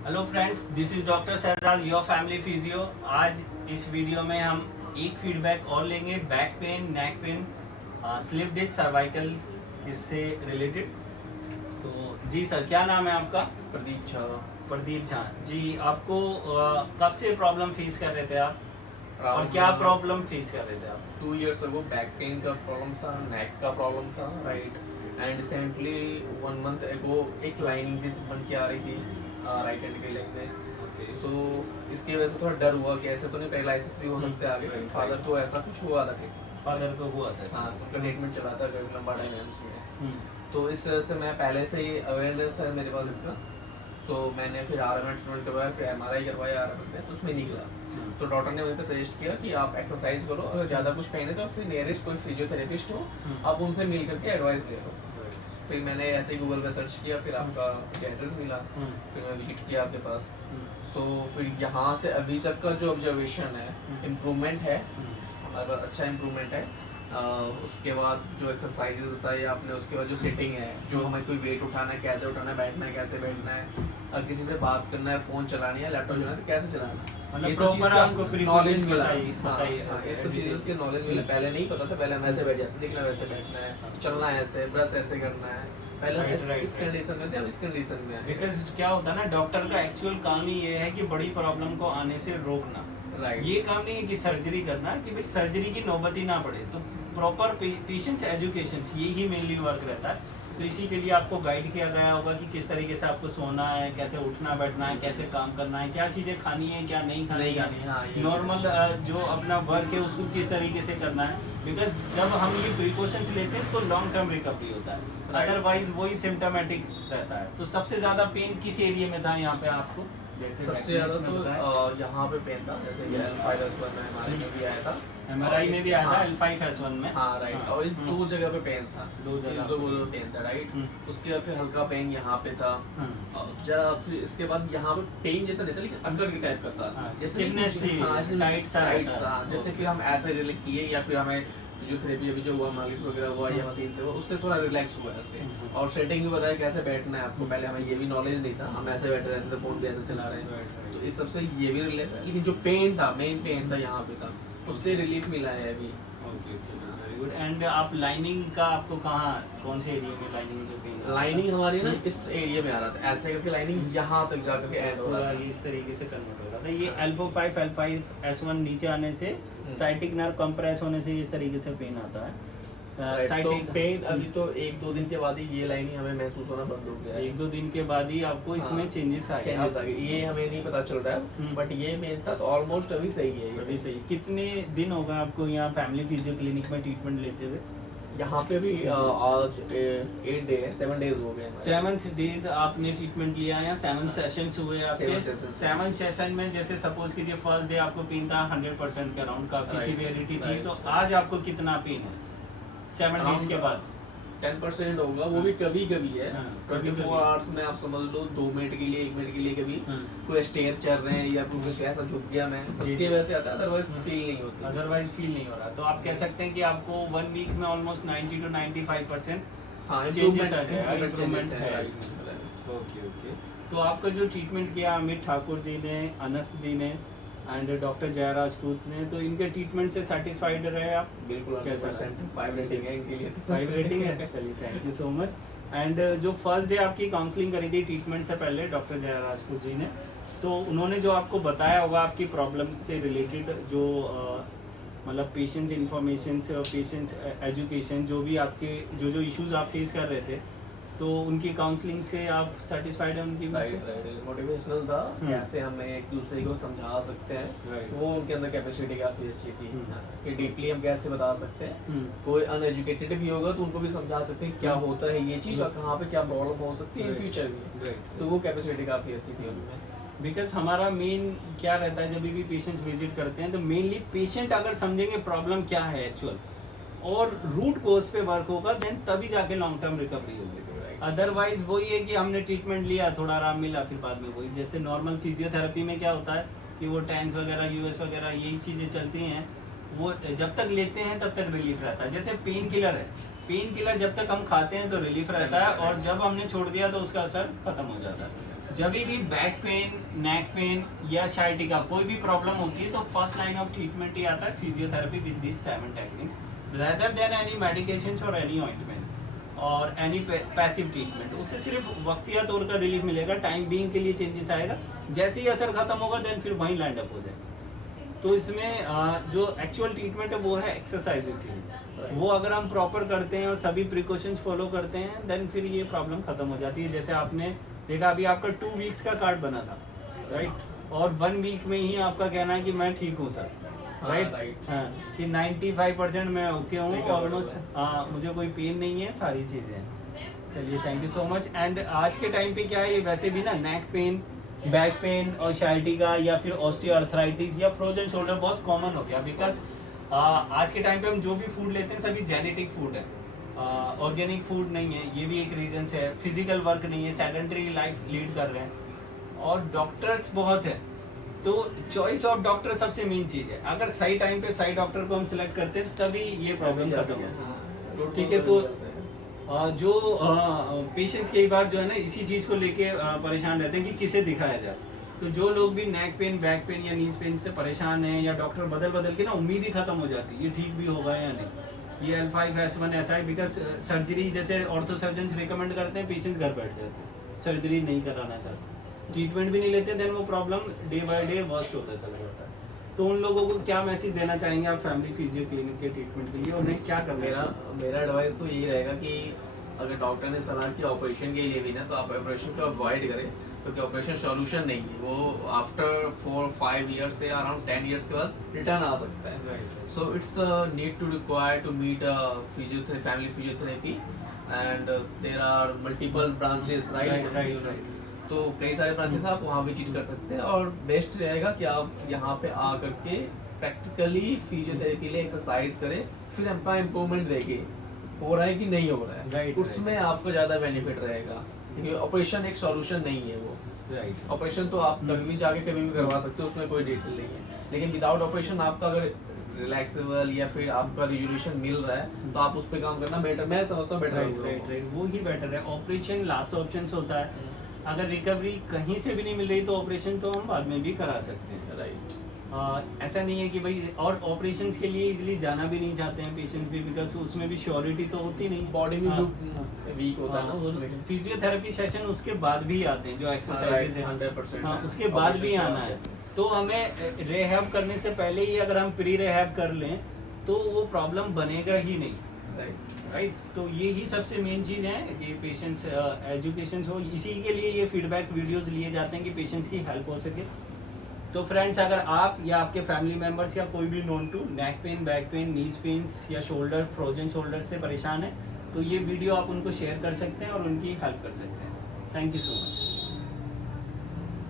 Hello friends, this is doctor Sardar your family physio. आज इस video में हम एक फीडबैक और लेंगे back pain, neck pain, slip disc, cervical इससे रिलेटेड। तो जी सर, क्या नाम है आपका? प्रदीप झा। प्रदीप झा जी। आपको कब से प्रॉब्लम फेस कर रहे थे आप, और Around, क्या प्रॉब्लम फेस कर रहे थे आप? 2 years ago बैक पेन का प्रॉब्लम था, नेक का प्रॉब्लम था, right. And recently 1 month ago एक लाइनिंग जैसी बन के आ रही थी राइट हैंड के लेग में। ओके। सो इसकी वजह से थोड़ा डर हुआ कि ऐसे तो नहीं पैरालिसिस भी हो सकता है आगे। Right, father right. को ऐसा कुछ हुआ था। फादर को हुआ था? हाँ, उनका ट्रीटमेंट चला था गरीब लंबा टाइम एम्स में। हम्म, तो इस वजह से मैं पहले से ही अवेयरनेस था मेरे पास इसका। सो मैंने फिर आरएमआई ट्रीटमेंट करवाया, फिर एमआरआई करवाया आरएमआई में, तो उसमें निकला। तो डॉक्टर ने वहीं पे सजेस्ट किया कि आप एक्सरसाइज करो, अगर ज़्यादा कुछ पेन है तो फिर नियरेस्ट कोई फिजियोथेरेपिस्ट हो, आप उनसे मिल करके एडवाइस ले लो। फिर मैंने ऐसे ही गूगल पे सर्च किया, फिर आपका एड्रेस मिला, फिर मैं विजिट किया आपके पास। सो फिर यहाँ से अभी तक का जो ऑब्जर्वेशन है, इम्प्रूवमेंट है, अगर अच्छा इम्प्रूवमेंट है। उसके बाद जो एक्सरसाइजेज बताई आपने, उसके बाद जो सिटिंग है, जो हमें कोई वेट उठाना है, कैसे उठाना है, बैठना है, कैसे बैठना है, अगर किसी से बात करना है, फ़ोन चलानी है, लैपटॉप चलाना है, तो कैसे चलाना है, मतलब ये सब चीज़ proper का हमको नॉलेज precautions मिला। बताइए। हाँ, इस सब चीज़ के नॉलेज मिला। पहले नहीं पता था, पहले हम ऐसे बैठ जाते, देखना वैसे बैठना है, चलना है ऐसे, ब्रश ऐसे करना है। पहले हम इस कंडीशन में थे, अब इस कंडीशन में हैं। बिकॉज क्या होता है ना, डॉक्टर का एक्चुअल काम ही ये है कि बड़ी प्रॉब्लम को आने से रोकना। राइट। ये काम नहीं है कि सर्जरी करना, कि भाई सर्जरी की नौबत ही ना पड़े। तो प्रॉपर पेशेंट्स एजुकेशन यही मेनली वर्क रहता है। तो इसी के लिए आपको गाइड किया गया होगा कि किस तरीके से आपको सोना है, कैसे उठना बैठना है, कैसे काम करना है, क्या चीज़ें खानी है, क्या नहीं खानी है, हाँ, ये नॉर्मल जो अपना वर्क है उसको किस तरीके से करना है। बिकॉज जब हम ये प्रिकॉशंस लेते हैं तो लॉन्ग टर्म रिकवरी होता है, Right. अदरवाइज वही सिम्टोमेटिक रहता है। तो सबसे ज़्यादा पेन किस एरिया में था यहाँ पे आपको? जैसे सबसे ज़्यादा तो यहाँ पे पेन था, जैसे ये L5S1 में हमारे में भी आया था, MRI में भी आया था, हाँ। L5S1 में। हाँ, राइट। और इस दो जगह पे पेन था, दो जगह इस दो जगह पे पेन था, राइट। हम्म। उसके बाद फिर हल्का पेन यहाँ पे था, और जरा फिर इसके बाद यहाँ पे पेन जैसा नहीं था, लेकिन अकड़ के टाइप का था, हाँ, जैसे stiffness थी, tight सा टाइट रहता सा। है। जैसे फिर हम ऐसे रिलैक्स किए, या फिर हमें फिजियोथेरेपी अभी जो हुआ, मालिश वगैरह हुआ या मशीन से हुआ, उससे थोड़ा रिलैक्स हुआ ऐसे। और सेटिंग भी बताया कैसे बैठना है आपको। पहले हमें ये भी नॉलेज नहीं था, हम ऐसे बैठे रहते थे, फोन भी ऐसे चला रहे हैं। तो इस सबसे ये भी रिलेट है, लेकिन जो पेन था, मेन पेन था यहाँ पे था, उससे रिलीफ मिला है अभी। ओके, चलो वेरी गुड। एंड आप लाइनिंग का आपको कहाँ, कौन से एरिया में लाइनिंग जो पेन? लाइनिंग हमारी ना इस एरिया में आ रहा था, ऐसे करके लाइनिंग यहाँ तक जा करके एंड हो रहा था। इस तरीके से कन्वर्ट हो रहा था। ये L45 L5S1 नीचे आने से, साइटिक नर्व कंप्रेस होने से इस तरीके से पेन आता है। तो पेन अभी तो 1-2 दिन के बाद ही ये लाइनिंग हमें महसूस होना बंद हो गया है। 1-2 दिन के बाद ही आपको इसमें चेंजेस आए। चेंजेस आ गए, ये हमें नहीं पता चल रहा है, बट ये मेन था, तो ऑलमोस्ट अभी सही है ये अभी सही। कितने दिन हो गए आपको यहाँ फैमिली फिजियो क्लिनिक में ट्रीटमेंट लेते हुए? यहाँ पे भी आज 8 डे है, 7 डेज हो गए। 7th डेज आपने ट्रीटमेंट लिया या 7 सेशंस हुए आपके? 7 सेशन में जैसे सपोज कीजिए फर्स्ट डे आपको पेन था 100% के अराउंड, काफी सीवियरिटी थी, तो आज आपको कितना पेन है 7 डेज के बाद? 10% होगा, वो भी कभी कभी है। हाँ, 24 आवर्स में आप समझ लो 2 मिनट के लिए, 1 मिनट के लिए कभी कोई स्टेयर चल रहे हैं या फिर कुछ ऐसा झुक गया मैं, उसकी वजह से आता है, अदरवाइज फील नहीं होती। अदरवाइज फील नहीं हो रहा। तो आप कह सकते हैं कि आपको 1 वीक में ऑलमोस्ट 90 to 95% हाँ, चेंजेस आ गया, इम्प्रूवमेंट इम्प्रूवमेंट है है। इसमें। Okay okay. तो आपका जो ट्रीटमेंट किया अमित ठाकुर जी ने, अनस जी ने एंड डॉक्टर जया राजपूत ने, तो इनके ट्रीटमेंट से सेटिस्फाइड रहे आप? बिल्कुल, कैसा 5 रेटिंग है इनके लिए। 5 रेटिंग है, चलिए thank you so much. And जो फर्स्ट डे आपकी काउंसलिंग करी थी ट्रीटमेंट से पहले डॉक्टर जया राजपूत जी ने, तो उन्होंने जो आपको बताया होगा आपकी प्रॉब्लम से रिलेटेड, जो मतलब पेशेंट्स इन्फॉर्मेशन से और पेशेंट्स एजुकेशन, जो भी आपके जो इश्यूज आप फेस कर रहे थे, तो उनकी काउंसलिंग से आप सेटिस्फाइड हैं उनकी? राइट, मोटिवेशनल था, कैसे हमें एक दूसरे को समझा सकते हैं, वो उनके अंदर कैपेसिटी काफी अच्छी थी कि डीपली हम कैसे बता सकते हैं। कोई अनएजुकेटेड भी होगा तो उनको भी समझा सकते हैं क्या होता है ये चीज़ और कहाँ पे क्या प्रॉब्लम हो सकती है इन फ्यूचर में। तो वो कैपेसिटी काफी अच्छी थी उनमें। बिकॉज हमारा मेन क्या रहता है, जब भी पेशेंट्स विजिट करते हैं तो मेनली पेशेंट अगर समझेंगे प्रॉब्लम क्या है एक्चुअल और रूट कोज पे वर्क होगा, देन तभी जाके लॉन्ग टर्म रिकवरी होगी। अदरवाइज वही है कि हमने ट्रीटमेंट लिया, थोड़ा आराम मिला, फिर बाद में वही, जैसे नॉर्मल फिजियोथेरेपी में क्या होता है कि वो टेंस वगैरह, यूएस वगैरह, यही चीज़ें चलती हैं, वो जब तक लेते हैं तब तक रिलीफ रहता है। जैसे पेन किलर है, पेन किलर जब तक हम खाते हैं तो रिलीफ रहता है, और जब हमने छोड़ दिया तो उसका असर खत्म हो जाता है। जब भी बैक पेन, नेक पेन या साइटिका कोई भी प्रॉब्लम होती है तो फर्स्ट लाइन ऑफ ट्रीटमेंट ही आता है physiotherapy with this 7 techniques rather than any medications और एनी ऑइंटमेंट और एनी पैसिव ट्रीटमेंट। उससे सिर्फ वक्तिया तौर का रिलीफ मिलेगा, टाइम बीइंग के लिए चेंजेस आएगा, जैसे ही असर खत्म होगा देन फिर वहीं लैंड अप हो जाएगा। तो इसमें जो एक्चुअल ट्रीटमेंट है वो है एक्सरसाइजेस ही, वो अगर हम प्रॉपर करते हैं और सभी प्रिकॉशंस फॉलो करते हैं देन फिर ये प्रॉब्लम खत्म हो जाती है। जैसे आपने देखा अभी आपका 2 वीक्स का कार्ड बना था, राइट, और 1 वीक में ही आपका कहना है कि मैं ठीक हूँ सर, राइट, हाँ, कि 95% मैं ओके हूँ, ऑलमोस्ट मुझे कोई पेन नहीं है, सारी चीज़ें हैं। चलिए thank you so much. And आज के टाइम पे क्या है, ये वैसे भी ना नेक पेन, बैक पेन और साइटिका या फिर ऑस्टियोआर्थराइटिस या फ्रोजन शोल्डर बहुत कॉमन हो गया, बिकॉज आज के टाइम पे हम जो भी फूड लेते हैं सभी जेनेटिक फूड है, ऑर्गेनिक फूड नहीं है, ये भी एक रीजन है। फिजिकल वर्क नहीं है, सेडेंटरी लाइफ लीड कर रहे हैं, और डॉक्टर्स बहुत है, तो चॉइस ऑफ डॉक्टर सबसे मेन चीज़ है। अगर सही टाइम पे सही डॉक्टर को हम सिलेक्ट करते हैं तभी ये प्रॉब्लम खत्म हो। ठीक है, तो जो पेशेंट्स कई बार जो है ना इसी चीज़ को लेके परेशान रहते हैं कि किसे दिखाया जाए। तो जो लोग भी नेक पेन, बैक पेन या नीज पेन से परेशान हैं या डॉक्टर बदल बदल के ना उम्मीद ही खत्म हो जाती है, ये ठीक भी होगा या नहीं, ये L5S1 ऐसा है, बिकॉज सर्जरी जैसे ऑर्थो सर्जन रिकमेंड करते हैं, पेशेंट घर बैठ जाते हैं, सर्जरी नहीं कराना चाहते, ट्रीटमेंट भी नहीं लेते, देन वो problem day by day worst होता चला जाता है। तो उन लोगों को क्या मैसेज देना चाहेंगे आप फैमिली फिजियो क्लिनिक के ट्रीटमेंट के लिए, उन्हें क्या करना चाहिए? मेरा एडवाइस तो यही रहेगा कि अगर डॉक्टर ने सलाह की ऑपरेशन के लिए भी ना, तो आप ऑपरेशन को अवॉइड करें, क्योंकि ऑपरेशन सॉल्यूशन नहीं है, वो आफ्टर 4-5 ईयर्स से अराउंड 10 ईयर्स के बाद रिटर्न आ सकता है। So it's need to require to meet a family physiotherapy, and there are multiple branches, right? तो कई सारे ब्रांचेस आप वहाँ विजिट कर सकते हैं, और बेस्ट रहेगा कि आप यहाँ पे आ करके प्रैक्टिकली फिजियोथेरेपी लिए एक्सरसाइज करें, फिर अपना इम्प्रूवमेंट देखें हो रहा है कि नहीं हो रहा है, उसमें आपको ज़्यादा बेनिफिट रहेगा, क्योंकि ऑपरेशन एक सॉल्यूशन नहीं है वो। ऑपरेशन तो आप कभी भी जाके कभी भी करवा सकते हो, उसमें कोई डिटेल नहीं है, लेकिन विदाउट ऑपरेशन आपका अगर रिलैक्सेबल या फिर आपका रिजोल्यूशन मिल रहा है तो आप उस पर काम करना बेटर, मैं समझता हूँ बेटर। राइट, वो ही बेटर है। ऑपरेशन लास्ट ऑप्शन होता है, अगर रिकवरी कहीं से भी नहीं मिल रही तो ऑपरेशन तो हम बाद में भी करा सकते हैं, राइट। ऐसा नहीं है कि भाई, और ऑपरेशंस के लिए इजीली जाना भी नहीं चाहते हैं पेशेंट्स भी, बिकॉज उसमें भी श्योरिटी तो होती नहीं, बॉडी भी वीक होता है ना। फिजियोथेरेपी सेशन उसके बाद भी आते हैं, जो एक्सरसाइजेज है 100% उसके बाद भी आना है। तो हमें रिहैब करने से पहले ही अगर हम प्री रिहैब कर लें तो वो प्रॉब्लम बनेगा ही नहीं, राइट। तो ये ही सबसे मेन चीज़ है कि पेशेंट्स एजुकेशन हो, इसी के लिए ये फीडबैक वीडियोस लिए जाते हैं कि पेशेंट्स की हेल्प हो सके। तो फ्रेंड्स, अगर आप या आपके फैमिली मेम्बर्स या कोई भी known to neck pain, back pain, knees pains or shoulder, frozen shoulder से परेशान है तो ये वीडियो आप उनको शेयर कर सकते हैं और उनकी हेल्प कर सकते हैं। Thank you so much.